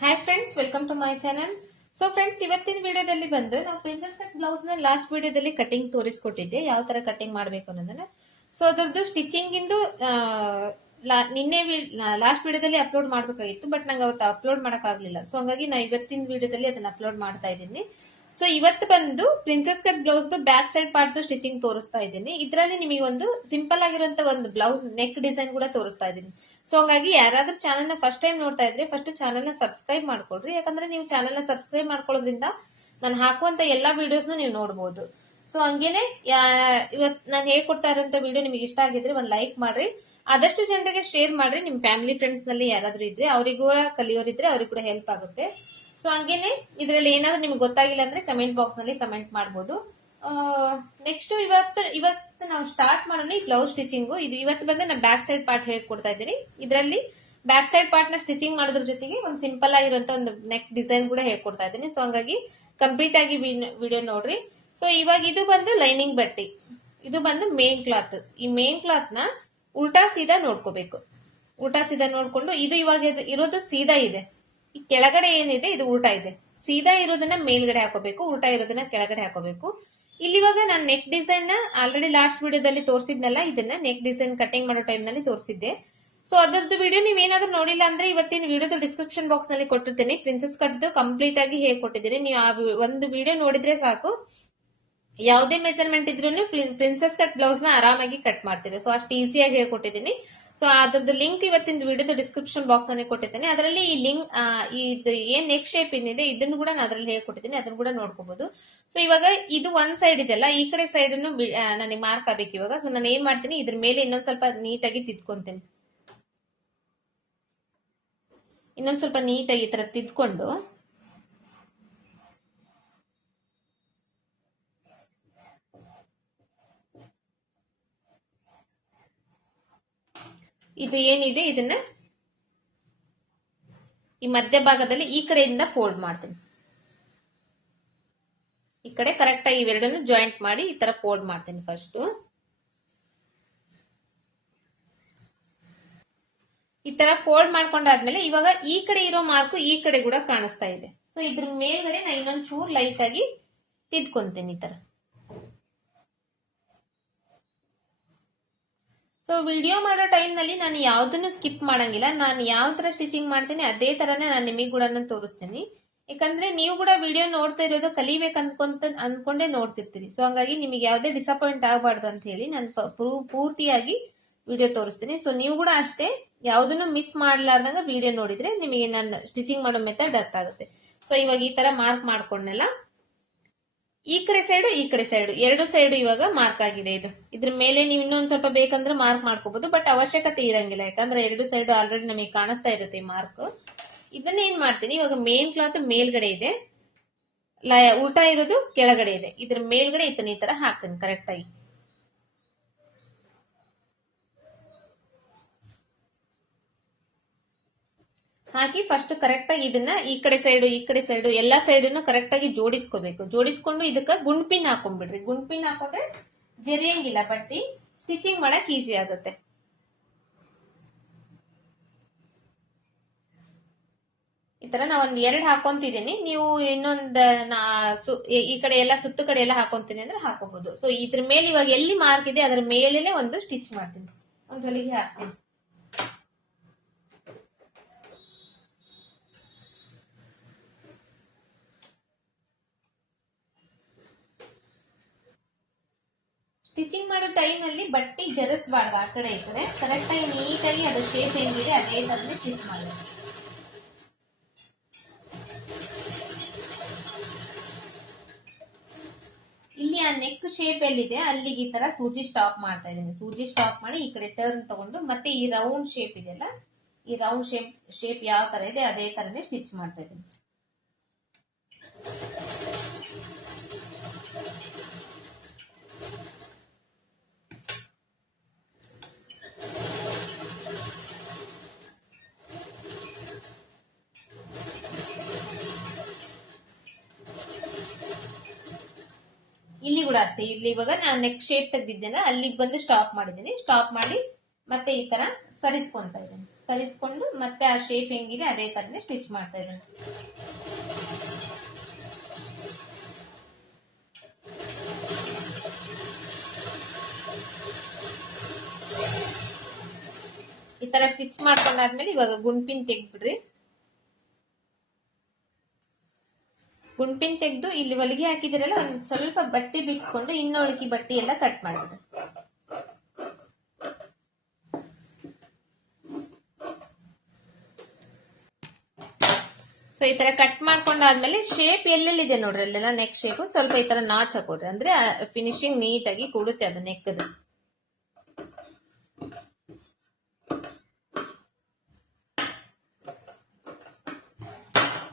Hi friends welcome to my channel so friends ಇವತ್ತಿನ ವಿಡಿಯೋದಲ್ಲಿ ಬಂದು ನಾವು ಪ್ರಿನ್ಸೆಸ್ ಕಟ್ ಬ್ಲೌಸ್ನ ಲಾಸ್ಟ್ ವಿಡಿಯೋದಲ್ಲಿ ಕಟಿಂಗ್ ತೋರಿಸ್ಕೊಟ್ಟಿದ್ದೆ. ಯಾವ ತರ ಕಟಿಂಗ್ ಮಾಡಬೇಕು ಅನ್ನೋದನ್ನ. ಸೊ ಅದರದ್ದು ಸ್ಟಿಚಿಂಗ್ ಇಂದು ನಿನ್ನೆ ಲಾಸ್ಟ್ ವಿಡಿಯೋದಲ್ಲಿ ಅಪ್ಲೋಡ್ ಮಾಡಬೇಕಾಗಿತ್ತು ಬಟ್ ನಂಗೆ ಅವತ್ತು ಅಪ್ಲೋಡ್ ಮಾಡೋಕ್ಕಾಗಲಿಲ್ಲ. ಸೊ ಹಂಗಾಗಿ ನಾ ಇವತ್ತಿನ ವಿಡಿಯೋದಲ್ಲಿ ಅದನ್ನ ಅಪ್ಲೋಡ್ ಮಾಡ್ತಾ ಇದ್ದೀನಿ. ಸೊ ಇವತ್ತು ಬಂದು princess cut blouse back side part stitching ತೋರಿಸ್ತಾ ಇದ್ದೀನಿ. ಇದರಲ್ಲಿ ನಿಮಗೆ ಒಂದು ಸಿಂಪಲ್ ಆಗಿರುವಂತ ಒಂದು ಬ್ಲೌಸ್ ನೆಕ್ ಡಿಸೈನ್ ಕೂಡ ತೋರಿಸ್ತಾ ಇದ್ದೀನಿ. ಸೊ ಹಂಗಾಗಿ ಯಾರಾದ್ರೂ ಚಾನಲ್ನ ಫಸ್ಟ್ ಟೈಮ್ ನೋಡ್ತಾ ಇದ್ರೆ ಫಸ್ಟ್ ಚಾನಲ್ನ ಸಬ್ಸ್ಕ್ರೈಬ್ ಮಾಡ್ಕೊಳ್ರಿ. ಯಾಕಂದ್ರೆ ನೀವು ಚಾನಲ್ನ ಸಬ್ಸ್ಕ್ರೈಬ್ ಮಾಡ್ಕೊಳ್ಳೋದ್ರಿಂದ ನಾನು ಹಾಕುವಂತ ಎಲ್ಲಾ ವಿಡಿಯೋಸ್ನು ನೀವು ನೋಡಬಹುದು ಸೊ ಹಂಗೇನೆ, ಯಾ- ಇವತ್ ನಾನು ಹೇಳ್ಕೊಡ್ತಾ ಇರುವಂತ ವಿಡಿಯೋ ನಿಮಗೆ ಇಷ್ಟ ಆಗಿದ್ರೆ ಒಂದು ಲೈಕ್ ಮಾಡ್ರಿ. ಆದಷ್ಟು ಜನರಿಗೆ ಶೇರ್ ಮಾಡ್ರಿ. ನಿಮ್ ಫ್ಯಾಮಿಲಿ ಫ್ರೆಂಡ್ಸ್ನಲ್ಲಿ ಯಾರಾದ್ರೂ ಇದ್ರೆ ಅವರಿಗೂ ಕಲಿಯೋರಿದ್ರೆ ಅವ್ರಿಗೆ ಕೂಡ ಹೆಲ್ಪ್ ಆಗುತ್ತೆ. ಸೊ ಹಂಗೇನೆ, ಇದ್ರಲ್ಲಿ ಏನಾದರೂ ನಿಮ್ಗೆ ಗೊತ್ತಾಗಿಲ್ಲ ಅಂದ್ರೆ ಕಮೆಂಟ್ ಬಾಕ್ಸ್ನಲ್ಲಿ ಕಮೆಂಟ್ ಮಾಡ್ಬೋದು. ನೆಕ್ಸ್ಟ್ ಇವತ್ತು ಇವತ್ತು ನಾವು ಸ್ಟಾರ್ಟ್ ಮಾಡೋಣ ಈ ಬ್ಲೌಸ್ ಸ್ಟಿಚಿಂಗು ಇದು ಇವತ್ತು ಬಂದು ನಾನು ಬ್ಯಾಕ್ ಸೈಡ್ ಪಾರ್ಟ್ ಹೇಳ್ಕೊಡ್ತಾ ಇದ್ದೀನಿ. ಇದರಲ್ಲಿ ಬ್ಯಾಕ್ ಸೈಡ್ ಪಾರ್ಟ್ನ ಸ್ಟಿಚಿಂಗ್ ಮಾಡೋದ್ರ ಜೊತೆಗೆ ಒಂದು ಸಿಂಪಲ್ ಆಗಿರುವಂತ ಒಂದು ನೆಕ್ ಡಿಸೈನ್ ಕೂಡ ಹೇಳ್ಕೊಡ್ತಾ ಇದ್ದೀನಿ. ಸೊ ಹಂಗಾಗಿ ಕಂಪ್ಲೀಟ್ ಆಗಿ ವಿಡಿಯೋ ನೋಡ್ರಿ. ಸೊ ಇವಾಗ ಇದು ಬಂದು ಲೈನಿಂಗ್ ಬಟ್ಟಿ. ಇದು ಬಂದು ಮೇನ್ ಕ್ಲಾತ್ ಈ ಮೇನ್ ಕ್ಲಾತ್ನ ಉಲ್ಟಾ ಸೀದಾ ನೋಡ್ಕೋಬೇಕು. ಉಲ್ಟಾ ಸೀದಾ ನೋಡ್ಕೊಂಡು ಇದು ಇವಾಗ ಇರೋದು ಸೀದಾ ಇದೆ. ಈ ಕೆಳಗಡೆ ಏನಿದೆ, ಇದು ಉಲ್ಟಾ ಇದೆ. ಸೀದಾ ಇರೋದನ್ನ ಮೇಲ್ಗಡೆ ಹಾಕೋಬೇಕು, ಉಲ್ಟಾ ಇರೋದನ್ನ ಕೆಳಗಡೆ ಹಾಕೋಬೇಕು. ಇಲ್ಲಿ ಇವಾಗ ನಾನು ನೆಕ್ ಡಿಸೈನ್ನ ಆಲ್ರೆಡಿ ಲಾಸ್ಟ್ ವಿಡಿಯೋದಲ್ಲಿ ತೋರಿಸಿದ್ನಲ್ಲ, ಇದನ್ನ ನೆಕ್ ಡಿಸೈನ್ ಕಟಿಂಗ್ ಮಾಡೋ ಟೈಮ್ನಲ್ಲಿ ತೋರಿಸಿದ್ದೆ. ಸೊ ಅದರದ್ದು ವಿಡಿಯೋ ನೀವೇನಾದ್ರೂ ನೋಡಿಲ್ಲ ಅಂದ್ರೆ ಇವತ್ತಿನ ವಿಡಿಯೋದ ಡಿಸ್ಕ್ರಿಪ್ಷನ್ ಬಾಕ್ಸ್ನಲ್ಲಿ ಕೊಟ್ಟಿರ್ತೀನಿ. ಪ್ರಿನ್ಸೆಸ್ ಕಟ್ದು ಕಂಪ್ಲೀಟ್ ಆಗಿ ಹೇಳ್ಕೊಟ್ಟಿದ್ದೀನಿ ನೀವು ಆ ಒಂದು ವಿಡಿಯೋ ನೋಡಿದ್ರೆ ಸಾಕು. ಯಾವುದೇ ಮೆಸರ್ಮೆಂಟ್ ಇದ್ರೂ ಪ್ರಿನ್ಸೆಸ್ ಕಟ್ ಬ್ಲೌಸ್ನ ಆರಾಮಾಗಿ ಕಟ್ ಮಾಡ್ತೀರಿ. ಸೊ ಅಷ್ಟು ಈಸಿಯಾಗಿ ಹೇಳ್ಕೊಟ್ಟಿದ್ದೀನಿ. ಸೊ ಅದ್ರದ್ದು ಲಿಂಕ್ ಇವತ್ತಿನ ವಿಡಿಯೋದ ಡಿಸ್ಕ್ರಿಪ್ಷನ್ ಬಾಕ್ಸ್ನಲ್ಲಿ ಕೊಟ್ಟಿದ್ದೇನೆ. ಅದರಲ್ಲಿ ಈ ಲಿಂಕ್ ಇದು ಏನ್ ನೆಕ್ ಶೇಪ್ ಏನಿದೆ, ಇದನ್ನು ಕೂಡ ನಾನು ಅದರಲ್ಲಿ ಹೇಳ್ಕೊಟ್ಟಿದ್ದೀನಿ ಅದನ್ನು ಕೂಡ ನೋಡ್ಕೋಬಹುದು ಸೊ ಇವಾಗ ಇದು ಒಂದ್ ಸೈಡ್ ಇದೆಲ್ಲ ಈ ಕಡೆ ಸೈಡ್ ಅನ್ನು ನನಗೆ ಮಾರ್ಕ್ ಆಗ್ಬೇಕು ಇವಾಗ. ಸೊ ನಾನು ಏನ್ ಮಾಡ್ತೀನಿ, ಇದ್ರ ಮೇಲೆ ಇನ್ನೊಂದ್ ಸ್ವಲ್ಪ ನೀಟಾಗಿ ತಿದ್ಕೊಂತೇನೆ. ಇನ್ನೊಂದ್ ಸ್ವಲ್ಪ ನೀಟಾಗಿ ಈ ತರ ತಿದ್ಕೊಂಡು ಇದು ಏನಿದೆ? ಇದನ್ನ ಈ ಮಧ್ಯಭಾಗದಲ್ಲಿ ಈ ಕಡೆಯಿಂದ ಫೋಲ್ಡ್ ಮಾಡ್ತೀನಿ. ಈ ಕಡೆ ಕರೆಕ್ಟ್ ಆಗಿ ಇವೆರಡನ್ನು ಜಾಯಿಂಟ್ ಮಾಡಿ ಈ ತರ ಫೋಲ್ಡ್ ಮಾಡ್ತೀನಿ ಫಸ್ಟ್ ಈ ತರ ಫೋಲ್ಡ್ ಮಾಡ್ಕೊಂಡಾದ್ಮೇಲೆ ಇವಾಗ ಈ ಕಡೆ ಇರೋ ಮಾರ್ಕು ಈ ಕಡೆ ಕೂಡ ಕಾಣಿಸ್ತಾ ಇದೆ. ಸೊ ಇದ್ರ ಮೇಲ್ಗಡೆ ನಾನು ಇನ್ನೊಂದ್ ಚೂರ್ ಲೈಟ್ ಆಗಿ ತಿದ್ಕೊಂತೀನಿ ಈ ತರ. ಸೊ ವಿಡಿಯೋ ಮಾಡೋ ಟೈಮ್ನಲ್ಲಿ ನಲ್ಲಿ ನಾನು ಯಾವ್ದನ್ನು ಸ್ಕಿಪ್ ಮಾಡಂಗಿಲ್ಲ. ನಾನು ಯಾವ ತರ ಸ್ಟಿಚಿಂಗ್ ಮಾಡ್ತೀನಿ ಅದೇ ಥರನೇ ನಾನು ನಿಮಗೆ ಕೂಡ ತೋರಿಸ್ತೀನಿ. ಯಾಕಂದರೆ ನೀವು ಕೂಡ ವಿಡಿಯೋ ನೋಡ್ತಾ ಇರೋದು ಕಲಿಬೇಕು ಅನ್ಕೊಂತ, ಅನ್ಕೊಂಡೇ ನೋಡ್ತಿರ್ತೀರಿ. ಸೊ ಹಂಗಾಗಿ ನಿಮಗೆ ಯಾವುದೇ ಡಿಸಪಾಯಿಂಟ್ ಆಗಬಾರ್ದು ಅಂತ ಹೇಳಿ ನಾನು ಪೂರ್ತಿಯಾಗಿ ವಿಡಿಯೋ ತೋರಿಸ್ತೀನಿ. ಸೊ ನೀವು ಕೂಡ ಅಷ್ಟೇ ಯಾವುದನ್ನು ಮಿಸ್ ಮಾಡಲಾರ್ದಂಗೆ ವಿಡಿಯೋ ನೋಡಿದ್ರೆ ನಿಮಗೆ ನಾನು ಸ್ಟಿಚಿಂಗ್ ಮಾಡೋ ಮೆಥಡ್ ಅರ್ಥ ಆಗುತ್ತೆ. ಸೊ ಇವಾಗ ಈ ತರ ಮಾರ್ಕ್ ಮಾಡ್ಕೊಂಡೆಲ್ಲ ಈ ಕಡೆ ಸೈಡು ಈ ಕಡೆ ಸೈಡು ಎರಡು ಸೈಡು ಇವಾಗ ಮಾರ್ಕ್ ಆಗಿದೆ ಇದು. ಇದ್ರ ಮೇಲೆ ನೀವು ಇನ್ನೊಂದ್ ಸ್ವಲ್ಪ ಬೇಕಂದ್ರೆ ಮಾರ್ಕ್ ಮಾಡ್ಕೋಬಹುದು ಬಟ್ ಅವಶ್ಯಕತೆ ಇರಂಗಿಲ್ಲ. ಯಾಕಂದ್ರೆ ಎರಡು ಸೈಡು ಆಲ್ರೆಡಿ ನಮಗೆ ಕಾಣಿಸ್ತಾ ಇರುತ್ತೆ ಮಾರ್ಕ್ ಇದನ್ನ ಏನ್ ಮಾಡ್ತೀನಿ? ಇವಾಗ ಮೇನ್ ಕ್ಲಾತ್ ಮೇಲ್ಗಡೆ ಇದೆ. ಉಲ್ಟಾ ಇರೋದು ಕೆಳಗಡೆ ಇದೆ. ಇದ್ರ ಮೇಲ್ಗಡೆ ಇತನ ಈ ತರ ಹಾಕ್ತೀನಿ ಕರೆಕ್ಟ್ ಹಾಕಿ ಫಸ್ಟ್ ಕರೆಕ್ಟ್ ಆಗಿ ಇದನ್ನ ಈ ಕಡೆ ಸೈಡು ಈ ಕಡೆ ಸೈಡು ಎಲ್ಲಾ ಸೈಡನ್ನು ಕರೆಕ್ಟ್ ಆಗಿ ಜೋಡಿಸ್ಕೋಬೇಕು. ಜೋಡಿಸ್ಕೊಂಡು ಇದಕ್ಕ ಗುಂಡ್ಪಿನ್ ಹಾಕೊಂಡ್ಬಿಡ್ರಿ. ಗುಂಡ್ಪಿನ್ ಹಾಕೊಂಡ್ರೆ ಜರಿಯಂಗಿಲ್ಲ ಬಟ್ಟಿ. ಸ್ಟಿಚಿಂಗ್ ಮಾಡಕ್ ಈಸಿ ಆಗುತ್ತೆ. ಈ ತರ ನಾ ಒಂದ್ ಎರಡು ಹಾಕೊಂತಿದ್ದೀನಿ ನೀವು ಇನ್ನೊಂದ್, ನಾ ಈ- ಕಡೆ ಎಲ್ಲ ಸುತ್ತ ಕಡೆ ಎಲ್ಲ ಹಾಕೊಂತೀನಿ ಅಂದ್ರೆ ಹಾಕೋಬಹುದು ಸೊ ಇದ್ರ ಮೇಲೆ ಇವಾಗ ಎಲ್ಲಿ ಮಾರ್ಕ್ ಇದೆ, ಅದ್ರ ಮೇಲೇನೆ ಒಂದು ಸ್ಟಿಚ್ ಮಾಡ್ತೀನಿ. ಒಂದ್ ಹೊಲಿಗೆ ಹಾಕ್ತೀನಿ. ಸ್ಟಿಚಿಂಗ್ ಮಾಡೋ ಟೈಮ್ ಅಲ್ಲಿ ಬಟ್ಟೆ ಜರಸ್ಬಾರ್ದು ಆ ಕಡೆ ಈ ಕಡೆ. ಕರೆಕ್ಟ್ ಆಗಿ ನೀಟಾಗಿ ಅದು ಶೇಪ್ ಹೆಂಗಿದೆ ಅದೇ ಥರನೇ ಸ್ಟಿಚ್ ಮಾಡಬೇಕು ಇಲ್ಲಿ ಆ ನೆಕ್ ಶೇಪ್ ಎಲ್ಲಿದೆ? ಅಲ್ಲಿಗೆ ಈ ತರ ಸೂಜಿ ಸ್ಟಾಪ್ ಮಾಡ್ತಾ ಇದ್ದೀನಿ. ಸೂಜಿ ಸ್ಟಾಪ್ ಮಾಡಿ ಈ ಕಡೆ ಟರ್ನ್ ತಗೊಂಡು ಮತ್ತೆ ಈ ರೌಂಡ್ ಶೇಪ್ ಇದೆಯಲ್ಲ, ಈ ರೌಂಡ್ ಶೇಪ್ ಶೇಪ್ ಯಾವ ತರ ಇದೆ ಅದೇ ತರನೇ ಸ್ಟಿಚ್ ಮಾಡ್ತಾ ಇದ್ದೀನಿ. ಇಲ್ಲಿ ಕೂಡ ಅಷ್ಟೇ. ಇಲ್ಲಿ ಇವಾಗ ನಾನು ನೆಕ್ ಶೇಪ್ ತೆಗ್ದಿದ್ದೇನೆ. ಅಲ್ಲಿಗೆ ಬಂದು ಸ್ಟಾಪ್ ಮಾಡಿದ್ದೀನಿ. ಸ್ಟಾಪ್ ಮಾಡಿ ಮತ್ತೆ ಈ ತರ ಸರಿಸ್ಕೊಂತ ಇದ್ದೀನಿ. ಸರಿಸ್ಕೊಂಡು ಮತ್ತೆ ಆ ಶೇಪ್ ಹೆಂಗಿದೆ ಅದೇ ತರನೇ ಸ್ಟಿಚ್ ಮಾಡ್ತಾ ಇದ್ದೀನಿ. ಈ ತರ ಸ್ಟಿಚ್ ಮಾಡ್ಕೊಂಡಾದ್ಮೇಲೆ ಇವಾಗ ಗುಂಪಿನ ತೆಗ್ದ್ಬಿಡ್ರಿ. ಗುಂಪಿನ್ ತೆಗೆದು ಇಲ್ಲಿ ಹೊಲಿಗೆ ಹಾಕಿದಿರಲ್ಲ, ಒಂದ್ ಸ್ವಲ್ಪ ಬಟ್ಟೆ ಬಿಟ್ಕೊಂಡು ಇನ್ನೊಳಕಿ ಬಟ್ಟೆ ಎಲ್ಲ ಕಟ್ ಮಾಡ್ಬಿಡ್ರಿ ಸೊ ಈ ತರ ಕಟ್ ಮಾಡ್ಕೊಂಡಾದ್ಮೇಲೆ ಶೇಪ್ ಎಲ್ಲೆಲ್ಲಿದೆ ನೋಡ್ರಿ, ಅಲ್ಲೆಲ್ಲ ನೆಕ್ ಶೇಪ್ ಸ್ವಲ್ಪ ಈ ತರ ನಾಚ್ ಹಾಕೊಡ್ರಿ. ಅಂದ್ರೆ ಫಿನಿಶಿಂಗ್ ನೀಟಾಗಿ ಕೂಡುತ್ತೆ ಅದು ನೆಕ್ದು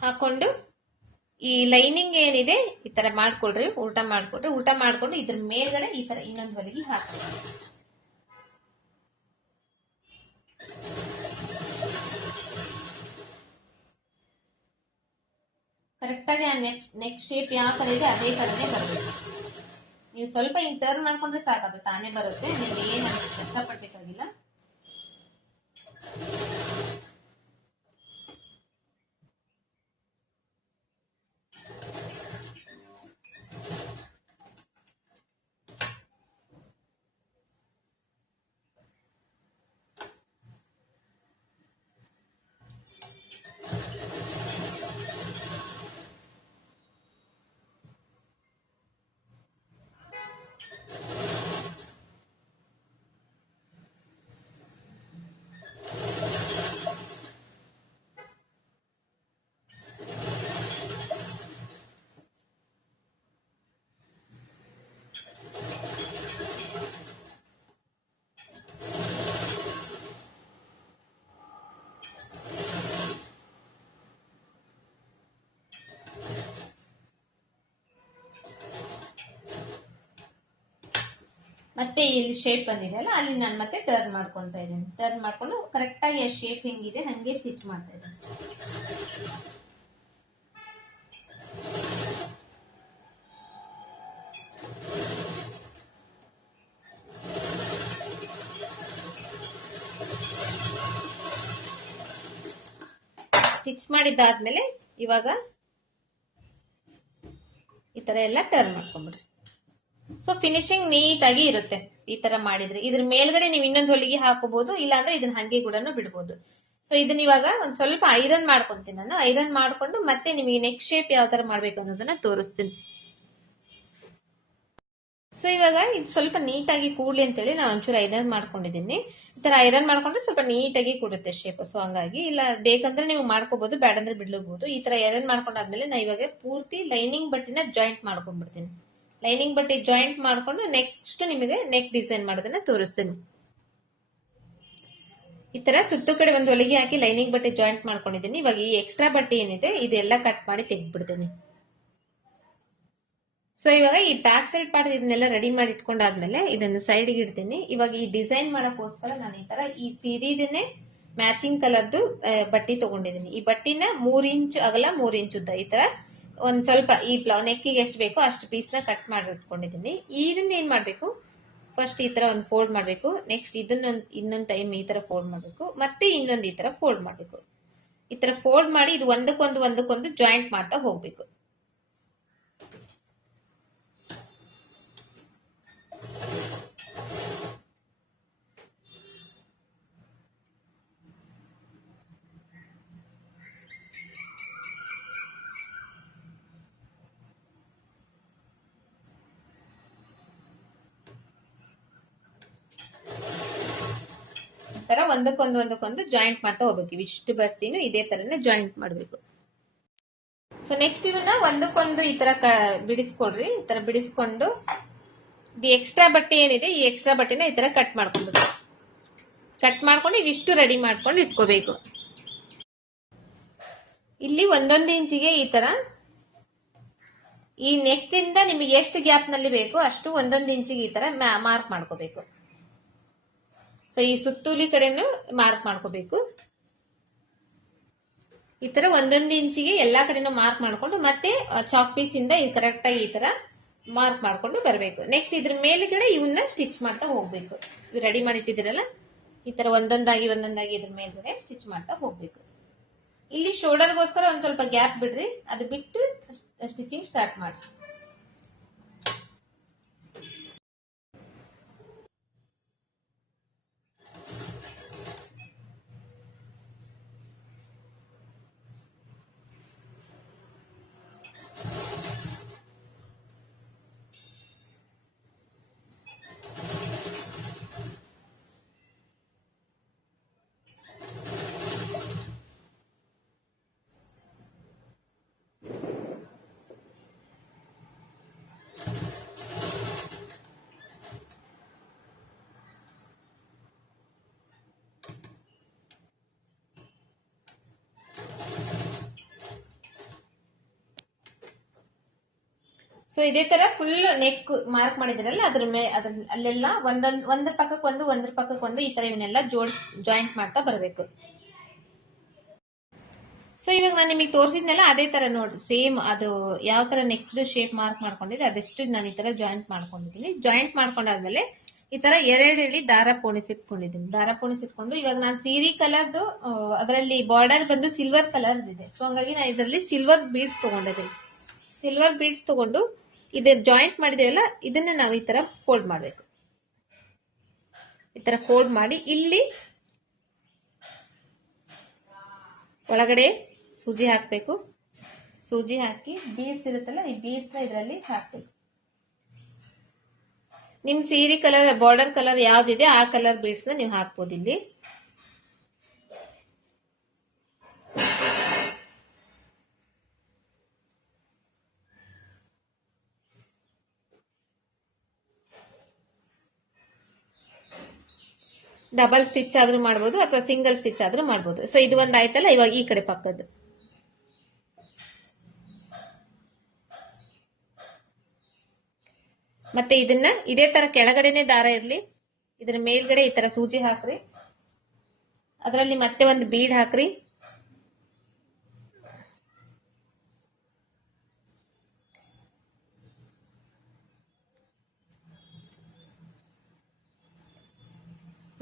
ಹಾಕೊಂಡು ಈ ಲೈನಿಂಗ್ ಏನಿದೆ, ಈ ತರ ಮಾಡ್ಕೊಳ್ರಿ ಊಟ ಮಾಡ್ಕೊಳ್ರಿ ಊಟ ಮಾಡ್ಕೊಂಡು ಇದ್ರ ಮೇಲ್ಗಡೆ ಈ ತರ ಇನ್ನೊಂದು ಹೊಲಿಗೆ ಹಾಕಿ ಕರೆಕ್ಟಾಗಿ ಆ ನೆಕ್ ನೆಕ್ ಶೇಪ್ ಯಾವ ತರ ಇದೆ, ಅದೇ ಥರನೇ ಬರಬೇಕು. ನೀವು ಸ್ವಲ್ಪ ಹಿಂಗ್ ಟರ್ನ್ ಮಾಡ್ಕೊಂಡ್ರೆ ಅದು ತಾನೇ ಬರುತ್ತೆ ನೀವು ಏನು ಕಷ್ಟಪಡ್ಬೇಕಾಗಿಲ್ಲ. ಮತ್ತೆ ಇಲ್ಲಿ ಶೇಪ್ ಬಂದಿದೆ ಅಲ್ಲ? ಅಲ್ಲಿ ನಾನು ಮತ್ತೆ ಟರ್ನ್ ಮಾಡ್ಕೊತಾ ಇದ್ದೀನಿ. ಟರ್ನ್ ಮಾಡ್ಕೊಂಡು ಕರೆಕ್ಟಾಗಿ ಆ ಶೇಪ್ ಹೆಂಗಿದೆ, ಹಂಗೆ ಸ್ಟಿಚ್ ಮಾಡ್ತಾ ಇದ್ದೀನಿ. ಸ್ಟಿಚ್ ಮಾಡಿದ್ದಾದ್ಮೇಲೆ ಇವಾಗ ಈ ತರ ಎಲ್ಲ ಟರ್ನ್ ಮಾಡ್ಕೊಂಡ್ಬಿಡ್ರಿ ಸೊ ಫಿನಿಶಿಂಗ್ ನೀಟಾಗಿ ಇರುತ್ತೆ ಈ ತರ ಮಾಡಿದ್ರೆ. ಇದ್ರ ಮೇಲ್ಗಡೆ ನೀವು ಇನ್ನೊಂದು ಹೊಲಿಗೆ ಹಾಕೋಬಹುದು, ಇಲ್ಲಾಂದ್ರೆ ಇದನ್ನ ಹಂಗೆ ಕೂಡ ಬಿಡ್ಬೋದು. ಸೊ ಇದನ್ನ ಇವಾಗ ಒಂದ್ ಸ್ವಲ್ಪ ಐರನ್ ಮಾಡ್ಕೊಂತೀನಿ ನಾನು. ಐರನ್ ಮಾಡ್ಕೊಂಡು ಮತ್ತೆ ನಿಮಗೆ ನೆಕ್ ಶೇಪ್ ಯಾವ ತರ ಮಾಡ್ಬೇಕು ಅನ್ನೋದನ್ನ ತೋರಿಸ್ತೀನಿ. ಸೊ ಇವಾಗ ಇದು ಸ್ವಲ್ಪ ನೀಟಾಗಿ ಕೂಡ್ಲಿ ಅಂತೇಳಿ ನಾನು ಒಂಚೂರು ಐರನ್ ಮಾಡ್ಕೊಂಡಿದ್ದೀನಿ ಈ ತರ ಐರನ್ ಮಾಡ್ಕೊಂಡ್ರೆ ಸ್ವಲ್ಪ ನೀಟಾಗಿ ಕೂಡುತ್ತೆ ಶೇಪ್ ಸೊ ಹಂಗಾಗಿ ಇಲ್ಲ, ಬೇಕಂದ್ರೆ ನೀವು ಮಾಡ್ಕೋಬಹುದು ಬೇಡಂದ್ರೆ ಬಿಡ್ಲಬಹುದು ಈ ತರ ಐರನ್ ಮಾಡ್ಕೊಂಡಾದ್ಮೇಲೆ ನಾ ಇವಾಗ ಪೂರ್ತಿ ಲೈನಿಂಗ್ ಬಟ್ಟಿನ ಜಾಯಿಂಟ್ ಮಾಡ್ಕೊಂಡ್ಬಿಡ್ತೀನಿ. ಲೈನಿಂಗ್ ಬಟ್ಟೆ ಜಾಯಿಂಟ್ ಮಾಡಿಕೊಂಡು ನೆಕ್ಸ್ಟ್ ನಿಮಗೆ ನೆಕ್ ಡಿಸೈನ್ ಮಾಡೋದನ್ನ ತೋರಿಸ್ತೀನಿ. ಈ ತರ ಸುತ್ತು ಕಡೆ ಒಂದು ಹೊಲಿಗೆ ಹಾಕಿ ಲೈನಿಂಗ್ ಬಟ್ಟೆ ಜಾಯಿಂಟ್ ಮಾಡ್ಕೊಂಡಿದ್ದೀನಿ. ಇವಾಗ ಈ ಎಕ್ಸ್ಟ್ರಾ ಬಟ್ಟೆ ಏನಿದೆ, ಇದೆಲ್ಲ ಕಟ್ ಮಾಡಿ ತೆಗ್ದ್ಬಿಡ್ತೇನೆ. ಸೊ ಇವಾಗ ಈ ಬ್ಯಾಕ್ ಸೈಡ್ ಪಾರ್ಟ್ ಇದನ್ನೆಲ್ಲ ರೆಡಿ ಮಾಡಿ ಇಟ್ಕೊಂಡಾದ್ಮೇಲೆ ಇದನ್ನ ಸೈಡ್ಗೆ ಇಡ್ತೀನಿ. ಇವಾಗ ಈ ಡಿಸೈನ್ ಮಾಡೋಕ್ಕೋಸ್ಕರ ನಾನು ಈ ತರ ಈ ಸೀರೆದನ್ನೇ ಮ್ಯಾಚಿಂಗ್ ಕಲರ್ದು ಬಟ್ಟೆ ತಗೊಂಡಿದ್ದೀನಿ. ಈ ಬಟ್ಟಿನ ಮೂರ್ ಇಂಚ್ ಅಗಲ, ಮೂರ್ ಇಂಚ್ ಉದ್ದ. ಈ ತರ ಒಂದ್ ಸ್ವಲ್ಪ ಈ ಪ್ಲೌ, ನೆಕ್ಕಿಗೆ ಎಷ್ಟು ಬೇಕೋ ಅಷ್ಟು ಪೀಸ್ನ ಕಟ್ ಮಾಡಿ ಇಟ್ಕೊಂಡಿದ್ದೀನಿ ಇದನ್ನ ಏನ್ ಮಾಡ್ಬೇಕು? ಫಸ್ಟ್ ಈ ತರ ಒಂದು ಫೋಲ್ಡ್ ಮಾಡಬೇಕು. ನೆಕ್ಸ್ಟ್ ಇದನ್ನೊಂದು, ಇನ್ನೊಂದು ಟೈಮ್ ಈ ತರ ಫೋಲ್ಡ್ ಮಾಡಬೇಕು. ಮತ್ತೆ ಇನ್ನೊಂದು ಈ ತರ ಫೋಲ್ಡ್ ಮಾಡಬೇಕು. ಈ ತರ ಫೋಲ್ಡ್ ಮಾಡಿ ಇದು ಒಂದಕ್ಕೊಂದು ಒಂದಕ್ಕೊಂದು ಜಾಯಿಂಟ್ ಮಾಡ್ತಾ ಹೋಗ್ಬೇಕು. ತರ ಒಂದಕ್ಕೊಂದು ಒಂದಕ್ಕೊಂದು ಜಾಯಿಂಟ್ ಮಾಡ್ತಾ ಹೋಗ್ಬೇಕು. ಇಷ್ಟು ಬಟ್ಟಿನೂ ಇದೇ ತರನೇ ಜಾಯಿಂಟ್ ಮಾಡಬೇಕು. ಸೊ ನೆಕ್ಸ್ಟ್ ಇವನ್ನ ಒಂದಕ್ಕೊಂದು ಈ ತರ ಬಿಡಿಸ್ಕೊಡ್ರಿ. ಈ ತರ ಬಿಡಿಸ್ಕೊಂಡು ಈ ಎಕ್ಸ್ಟ್ರಾ ಬಟ್ಟೆ ಏನಿದೆ, ಈ ಎಕ್ಸ್ಟ್ರಾ ಬಟ್ಟೆನ ಈ ತರ ಕಟ್ ಮಾಡ್ಕೊಂಡ್ಬಿಡ್ರಿ ಕಟ್ ಮಾಡ್ಕೊಂಡು ಇವಿಷ್ಟು ರೆಡಿ ಮಾಡ್ಕೊಂಡು ಇಟ್ಕೋಬೇಕು. ಇಲ್ಲಿ ಒಂದೊಂದು ಇಂಚಿಗೆ ಈ ತರ ಈ ನೆಕ್ ಇಂದ ನಿಮಗೆ ಎಷ್ಟು ಗ್ಯಾಪ್ನಲ್ಲಿ ಬೇಕು ಅಷ್ಟು ಒಂದೊಂದು ಇಂಚಿಗೆ ಈ ತರ ಮಾರ್ಕ್ ಮಾಡ್ಕೋಬೇಕು. ಸೊ ಈ ಸುತ್ತೂಲಿ ಕಡೆನೂ ಮಾರ್ಕ್ ಮಾಡ್ಕೋಬೇಕು. ಈ ತರ ಒಂದೊಂದು ಇಂಚಿಗೆ ಎಲ್ಲಾ ಕಡೆನೂ ಮಾರ್ಕ್ ಮಾಡ್ಕೊಂಡು ಮತ್ತೆ ಚಾಕ್ ಪೀಸ್ ಇಂದ ಈ ಕರೆಕ್ಟ್ ಆಗಿ ಈ ತರ ಮಾರ್ಕ್ ಮಾಡ್ಕೊಂಡು ಬರಬೇಕು. ನೆಕ್ಸ್ಟ್ ಇದ್ರ ಮೇಲ್ಗಡೆ ಇವನ್ನ ಸ್ಟಿಚ್ ಮಾಡ್ತಾ ಹೋಗ್ಬೇಕು. ರೆಡಿ ಮಾಡಿಟ್ಟಿದಿರಲ್ಲ ಈ ತರ ಒಂದೊಂದಾಗಿ ಒಂದೊಂದಾಗಿ ಇದ್ರ ಮೇಲ್ಗಡೆ ಸ್ಟಿಚ್ ಮಾಡ್ತಾ ಹೋಗ್ಬೇಕು. ಇಲ್ಲಿ ಶೋಲ್ಡರ್ಗೋಸ್ಕರ ಒಂದ್ ಸ್ವಲ್ಪ ಗ್ಯಾಪ್ ಬಿಡ್ರಿ. ಅದು ಬಿಟ್ಟು ಸ್ಟಿಚಿಂಗ್ ಸ್ಟಾರ್ಟ್ ಮಾಡಿ. ಸೊ ಇದೇ ತರ ಫುಲ್ ನೆಕ್ ಮಾರ್ಕ್ ಮಾಡಿದಿರಲ್ಲ, ಅದ್ರ ಮೇ, ಅದ್ರ ಅಲ್ಲೆಲ್ಲ ಒಂದೊಂದ್ ಒಂದ್ರ ಪಕ್ಕಕ್ಕೆ ಒಂದು ಒಂದ್ರ ಪಕ್ಕಕ್ಕೆ ಒಂದು ಈ ತರ ಇವನ್ನೆಲ್ಲ ಜೋಡಿಸ್ ಜಾಯಿಂಟ್ ಮಾಡ್ತಾ ಬರಬೇಕು. ಸೊ ಇವಾಗ ನಾನು ನಿಮಗೆ ತೋರಿಸಿದ್ನೆಲ್ಲ, ಅದೇ ತರ ನೋಡಿ ಸೇಮ್ ಅದು ಯಾವ ತರ ನೆಕ್ದು ಶೇಪ್ ಮಾರ್ಕ್ ಮಾಡ್ಕೊಂಡಿದ್ರೆ ಅದೆಷ್ಟು ನಾನು ಈ ತರ ಜಾಯಿಂಟ್ ಮಾಡ್ಕೊಂಡಿದ್ದೀನಿ. ಜಾಯಿಂಟ್ ಮಾಡ್ಕೊಂಡಾದ್ಮೇಲೆ ಈ ತರ ಎರಡೆರಡಿ ದಾರ ಪೋಣಿಸಿಟ್ಕೊಂಡಿದ್ದೀನಿ ದಾರ ಪೋಣಿಸಿಟ್ಕೊಂಡು ಇವಾಗ ನಾನು ಸೀರೆ ಕಲರ್ದು ಅದರಲ್ಲಿ ಬಾರ್ಡರ್ ಬಂದು ಸಿಲ್ವರ್ ಕಲರ್ ಇದೆ. ಸೊ ಹಂಗಾಗಿ ನಾನು ಇದರಲ್ಲಿ ಸಿಲ್ವರ್ ಬೀಡ್ಸ್ ತಗೊಂಡಿದ್ದೀನಿ. ಸಿಲ್ವರ್ ಬೀಡ್ಸ್ ತಗೊಂಡು ಇದು ಜಾಯಿಂಟ್ ಮಾಡಿದೇವಲ್ಲ, ಇದನ್ನ ನಾವು ಈ ತರ ಫೋಲ್ಡ್ ಮಾಡಬೇಕು. ಈ ತರ ಫೋಲ್ಡ್ ಮಾಡಿ ಇಲ್ಲಿ ಒಳಗಡೆ ಸೂಜಿ ಹಾಕಬೇಕು. ಸೂಜಿ ಹಾಕಿ ಬೀಸ್ ಇರುತ್ತಲ್ಲ, ಈ ಬೀಡ್ಸ್ನ ಇದರಲ್ಲಿ ಹಾಕಬೇಕು. ನಿಮ್ ಸೀರೆ ಕಲರ್ ಬಾರ್ಡರ್ ಕಲರ್ ಯಾವ್ದಿದೆ, ಆ ಕಲರ್ ಬೀಡ್ಸ್ನ ನೀವು ಹಾಕ್ಬೋದು ಇಲ್ಲಿ. ಡಬಲ್ ಸ್ಟಿಚ್ ಆದ್ರೂ ಮಾಡ್ಬೋದು ಅಥವಾ ಸಿಂಗಲ್ ಸ್ಟಿಚ್ ಆದ್ರೂ ಮಾಡ್ಬೋದು. ಸೊ ಇದು ಒಂದು ಆಯ್ತಲ್ಲ? ಇವಾಗ ಈ ಕಡೆ ಪಕ್ಕದ್ದು. ಮತ್ತೆ ಇದನ್ನ ಇದೇ ತರ ಕೆಳಗಡೆನೆ ದಾರ ಇರ್ಲಿ. ಇದ್ರ ಮೇಲ್ಗಡೆ ಈ ತರ ಸೂಜಿ ಹಾಕ್ರಿ. ಅದರಲ್ಲಿ ಮತ್ತೆ ಒಂದು ಬೀಡ್ ಹಾಕ್ರಿ.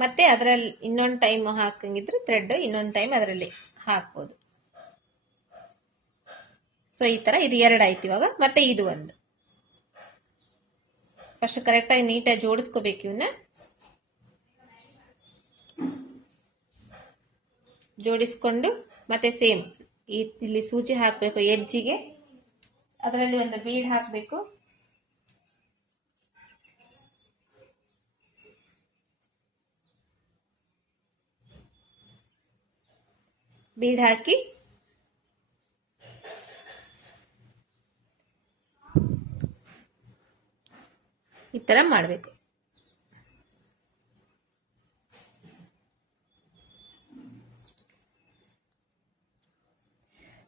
ಮತ್ತೆ ಅದರಲ್ಲಿ ಇನ್ನೊಂದು ಟೈಮ್ ಹಾಕಂಗಿದ್ರೆ ಥ್ರೆಡ್ ಇನ್ನೊಂದು ಟೈಮ್ ಅದರಲ್ಲಿ ಹಾಕ್ಬೋದು. ಸೊ ಈ ತರ ಇದು ಎರಡು ಆಯ್ತು ಇವಾಗ. ಮತ್ತೆ ಇದು ಒಂದು. ಫಸ್ಟ್ ಕರೆಕ್ಟಾಗಿ ನೀಟಾಗಿ ಜೋಡಿಸ್ಕೋಬೇಕು ಇವನ್ನ ಜೋಡಿಸ್ಕೊಂಡು ಮತ್ತೆ ಸೇಮ್ ಇಲ್ಲಿ ಸೂಜಿ ಹಾಕಬೇಕು ಎಜ್ಜಿಗೆ ಅದರಲ್ಲಿ ಒಂದು ಬೀಡ್ ಹಾಕಬೇಕು. ಬೀಡ್ ಹಾಕಿ. ಈ ತರ ಮಾಡಬೇಕು.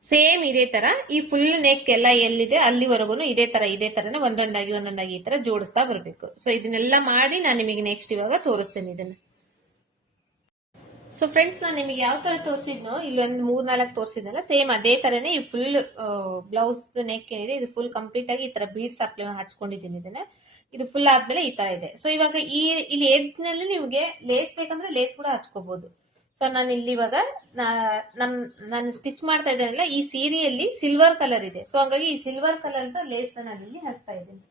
ಸೇಮ್ ಇದೇ ತರ, ಈ ಫುಲ್ ನೆಕ್ ಎಲ್ಲ ಎಲ್ಲಿದೆ ಅಲ್ಲಿವರೆಗೂ ಇದೇ ತರ, ಇದೇ ತರನೇ ಒಂದೊಂದಾಗಿ ಒಂದೊಂದಾಗಿ ಈ ತರ ಜೋಡಿಸ್ತಾ ಬರಬೇಕು. ಸೊ ಇದನ್ನೆಲ್ಲ ಮಾಡಿ ನಾನು ನಿಮಗೆ ನೆಕ್ಸ್ಟ್ ಇವಾಗ ತೋರಿಸ್ತೇನೆ ಇದನ್ನ. ಸೊ ಫ್ರೆಂಡ್ಸ್ ನಾನು ನಿಮಗೆ ಯಾವ ತರ ತೋರಿಸಿದ್ನೋ, ಇಲ್ಲೊಂದು ಮೂರ್ ನಾಲ್ಕು ತೋರಿಸಿದ್ನಲ್ಲ, ಸೇಮ್ ಅದೇ ತರನೇ ಈ ಫುಲ್ ಬ್ಲೌಸ್ ನೆಕ್ ಏನಿದೆ, ಇದು ಫುಲ್ ಕಂಪ್ಲೀಟ್ ಆಗಿ ಈ ತರ ಬೀಡ್ಸ್ ಅಪ್ಲೈ ಹಚ್ಕೊಂಡಿದ್ದೀನಿ ಇದನ್ನ. ಇದು ಫುಲ್ ಆದ್ಮೇಲೆ ಈ ತರ ಇದೆ. ಸೊ ಇವಾಗ ಈ, ಇಲ್ಲಿ ಎಡ್ಜ್ನಲ್ಲಿ ನಿಮಗೆ ಲೇಸ್ ಬೇಕಂದ್ರೆ ಲೇಸ್ ಕೂಡ ಹಚ್ಕೋಬಹುದು ಸೊ ನಾನು ಇಲ್ಲಿ ಇವಾಗ ನಮ್, ನಾನು ಸ್ಟಿಚ್ ಮಾಡ್ತಾ ಇದ್ದೇನಲ್ಲ, ಈ ಸೀರೆಯಲ್ಲಿ ಸಿಲ್ವರ್ ಕಲರ್ ಇದೆ. ಸೊ ಹಂಗಾಗಿ ಈ ಸಿಲ್ವರ್ ಕಲರ್ ಲೇಸ್ ನಾನು ಇಲ್ಲಿ ಹಚ್ತಾ ಇದ್ದೀನಿ.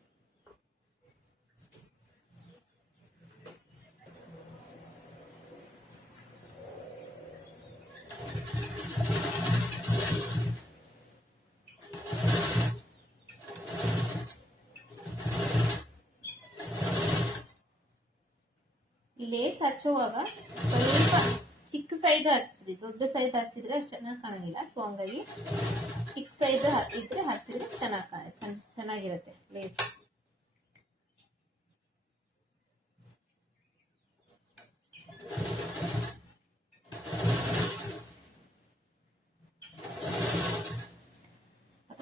ಲೇಸ್ ಹಚ್ಚುವಾಗ ಸ್ವಲ್ಪ ಚಿಕ್ಕ ಸೈಜ್ ಹಚ್ಚಿದ್ರಿ, ದೊಡ್ಡ ಸೈಜ್ ಹಚ್ಚಿದ್ರೆ ಅಷ್ಟು ಚೆನ್ನಾಗಿ ಕಾಣಂಗಿಲ್ಲ. ಸೊ ಹಂಗಾಗಿ ಚಿಕ್ಕ ಸೈಜ್ ಇದ್ರೆ ಹಚ್ಚಿದ್ರೆ ಚೆನ್ನಾಗಿ ಚೆನ್ನಾಗಿರುತ್ತೆ ಲೇಸ್.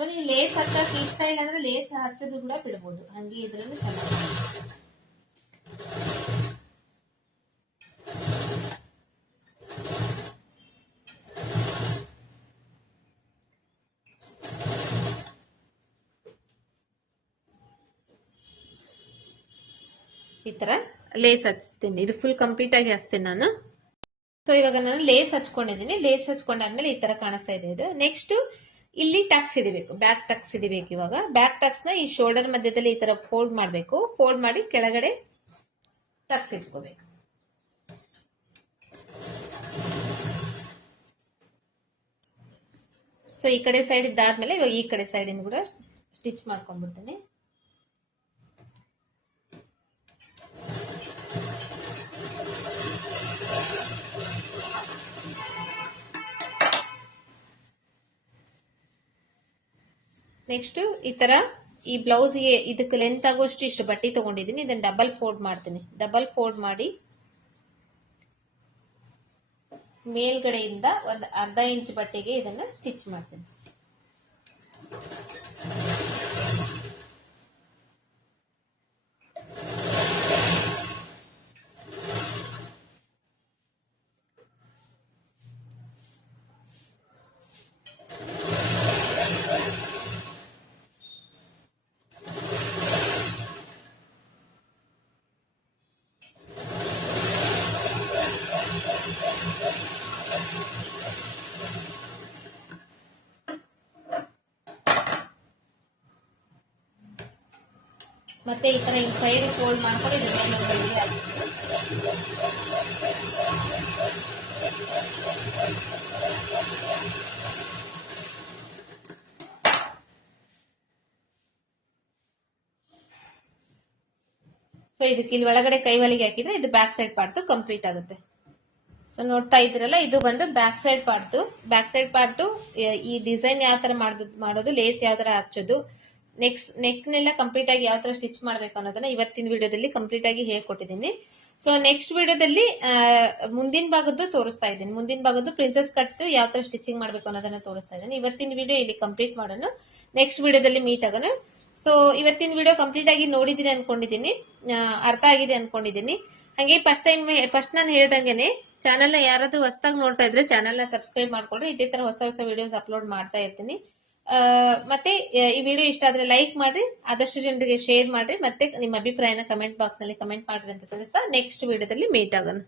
ಅಥವಾ ಲೇಸ್ ಹಚ್ಚ ಇಷ್ಟ ಇಲ್ಲ ಅಂದ್ರೆ ಲೇಸ್ ಹಚ್ಚೋದು ಕೂಡ ಬಿಡ್ಬೋದು. ಹಂಗೆ ಇದ್ರಲ್ಲಿ ಚೆನ್ನಾಗಿ ಈ ತರ ಲೇಸ್ ಹಚ್ತೀನಿ. ಇದು ಫುಲ್ ಕಂಪ್ಲೀಟ್ ಆಗಿ ಹಚ್ತೀನಿ ನಾನು. ಸೊ ಇವಾಗ ನಾನು ಲೇಸ್ ಹಚ್ಕೊಂಡಿದ್ದೀನಿ. ಲೇಸ್ ಹಚ್ಕೊಂಡಾದ್ಮೇಲೆ ಈ ತರ ಕಾಣಿಸ್ತಾ ಇದೆ ಇದು. ನೆಕ್ಸ್ಟ್ ಇಲ್ಲಿ ಟಕ್ಸ್ ಹಿಡಿಬೇಕು ಬ್ಯಾಕ್ ಟಕ್ಸ್ ಹಿಡಿಬೇಕು ಇವಾಗ. ಬ್ಯಾಕ್ ಟಕ್ಸ್ನ ಈ ಶೋಲ್ಡರ್ ಮಧ್ಯದಲ್ಲಿ ಈ ತರ ಫೋಲ್ಡ್ ಮಾಡಬೇಕು. ಫೋಲ್ಡ್ ಮಾಡಿ ಕೆಳಗಡೆ ಟಕ್ಸ್ ಇಟ್ಕೋಬೇಕು. ಸೊ ಈ ಕಡೆ ಸೈಡ್ ಇದ್ದಾದ್ಮೇಲೆ ಇವಾಗ ಈ ಕಡೆ ಸೈಡ್ ಇಂದ ಕೂಡ ಸ್ಟಿಚ್ ಮಾಡ್ಕೊಂಡ್ಬಿಡ್ತೀನಿ. ನೆಕ್ಸ್ಟ್ ಈ ತರ ಈ ಬ್ಲೌಸ್ಗೆ ಇದಕ್ಕೆ ಲೆಂತ್ ಆಗೋಷ್ಟು ಇಷ್ಟು ಬಟ್ಟೆ ತಗೊಂಡಿದ್ದೀನಿ. ಇದನ್ನ ಡಬಲ್ ಫೋಲ್ಡ್ ಮಾಡ್ತೀನಿ. ಡಬಲ್ ಫೋಲ್ಡ್ ಮಾಡಿ ಮೇಲ್ಗಡೆಯಿಂದ ಒಂದು ಅರ್ಧ ಇಂಚ್ ಬಟ್ಟೆಗೆ ಇದನ್ನ ಸ್ಟಿಚ್ ಮಾಡ್ತೀನಿ. ಮತ್ತೆ ಈ ತರ ಈ ಸೈಡ್ ಫೋಲ್ಡ್ ಮಾಡ್ಕೊಂಡು ಡಿಸೈನ್ ಮೇಲೆ. ಸೊ ಇದಕ್ಕೆ ಇಲ್ಲಿ ಒಳಗಡೆ ಕೈ ಹೊಲಿಗೆ ಹಾಕಿದ್ರೆ ಇದು ಬ್ಯಾಕ್ ಸೈಡ್ ಪಾರ್ಟ್ ಕಂಪ್ಲೀಟ್ ಆಗುತ್ತೆ ಸೊ ನೋಡ್ತಾ ಇದ್ರಲ್ಲ ಇದು ಬಂದು back side part back side part ಈ ಡಿಸೈನ್ ಯಾವ ಮಾಡ್ಬೋದು ಮಾಡೋದು ಲೇಸ್ ಯಾವ ತರ ಹಚ್ಚೋದು ನೆಕ್ಸ್ಟ್ ನೆಕ್ನೆಲ್ಲ ಕಂಪ್ಲೀಟ್ ಆಗಿ ಯಾವ ತರ ಸ್ಟಿಚ್ ಮಾಡ್ಬೇಕು ಅನ್ನೋದನ್ನ ಇವತ್ತಿನ ವಿಡಿಯೋದಲ್ಲಿ ಕಂಪ್ಲೀಟ್ ಆಗಿ ಹೇಳ್ಕೊಟ್ಟಿದ್ದೀನಿ. ಸೊ ನೆಕ್ಸ್ಟ್ ವಿಡಿಯೋದಲ್ಲಿ ಮುಂದಿನ ಭಾಗದ್ದು ತೋರಿಸ್ತಾ ಇದ್ದೀನಿ. ಮುಂದಿನ ಭಾಗದ್ದು ಪ್ರಿನ್ಸೆಸ್ ಕಟ್ ಯಾವ ತರ ಸ್ಟಿಚಿಂಗ್ ಮಾಡ್ಬೇಕು ಅನ್ನೋದನ್ನ ತೋರಿಸ್ತಾ ಇದ್ದೀನಿ. ಇವತ್ತಿನ ವಿಡಿಯೋ ಇಲ್ಲಿ ಕಂಪ್ಲೀಟ್ ಮಾಡೋಣ. ನೆಕ್ಸ್ಟ್ ವಿಡಿಯೋದಲ್ಲಿ ಮೀಟ್ ಆಗೋಣ. ಸೊ ಇವತ್ತಿನ ವಿಡಿಯೋ ಕಂಪ್ಲೀಟ್ ಆಗಿ ನೋಡಿದೀನಿ ಅನ್ಕೊಂಡಿದ್ದೀನಿ. ಅರ್ಥ ಆಗಿದೆ ಅನ್ಕೊಂಡಿದ್ದೀನಿ. ಹಾಗೆ ಫಸ್ಟ್ ಟೈಮ್ ಫಸ್ಟ್ ನಾನು ಹೇಳ್ದಂಗೆನೆ ಚಾನಲ್ನ ಯಾರಾದ್ರೂ ಹೊಸದಾಗಿ ನೋಡ್ತಾ ಇದ್ರೆ ಚಾನಲ್ನ ಸಬ್ಸ್ಕ್ರೈಬ್ ಮಾಡ್ಕೊಂಡ್ರೆ ಇದೇ ತರ ಹೊಸ ಹೊಸ ವಿಡಿಯೋಸ್ ಅಪ್ಲೋಡ್ ಮಾಡ್ತಾ ಇರ್ತೀನಿ. ಮತ್ತೆ ಈ ವಿಡಿಯೋ ಇಷ್ಟ ಆದ್ರೆ ಲೈಕ್ ಮಾಡ್ರಿ, ಆದಷ್ಟು ಜನರಿಗೆ ಶೇರ್ ಮಾಡ್ರಿ, ಮತ್ತೆ ನಿಮ್ಮ ಅಭಿಪ್ರಾಯನ ಕಮೆಂಟ್ ಬಾಕ್ಸ್ನಲ್ಲಿ ಕಮೆಂಟ್ ಮಾಡ್ರಿ ಅಂತ ತಿಳಿಸ್ತಾ ನೆಕ್ಸ್ಟ್ ವಿಡಿಯೋದಲ್ಲಿ ಮೀಟ್ ಆಗೋಣ.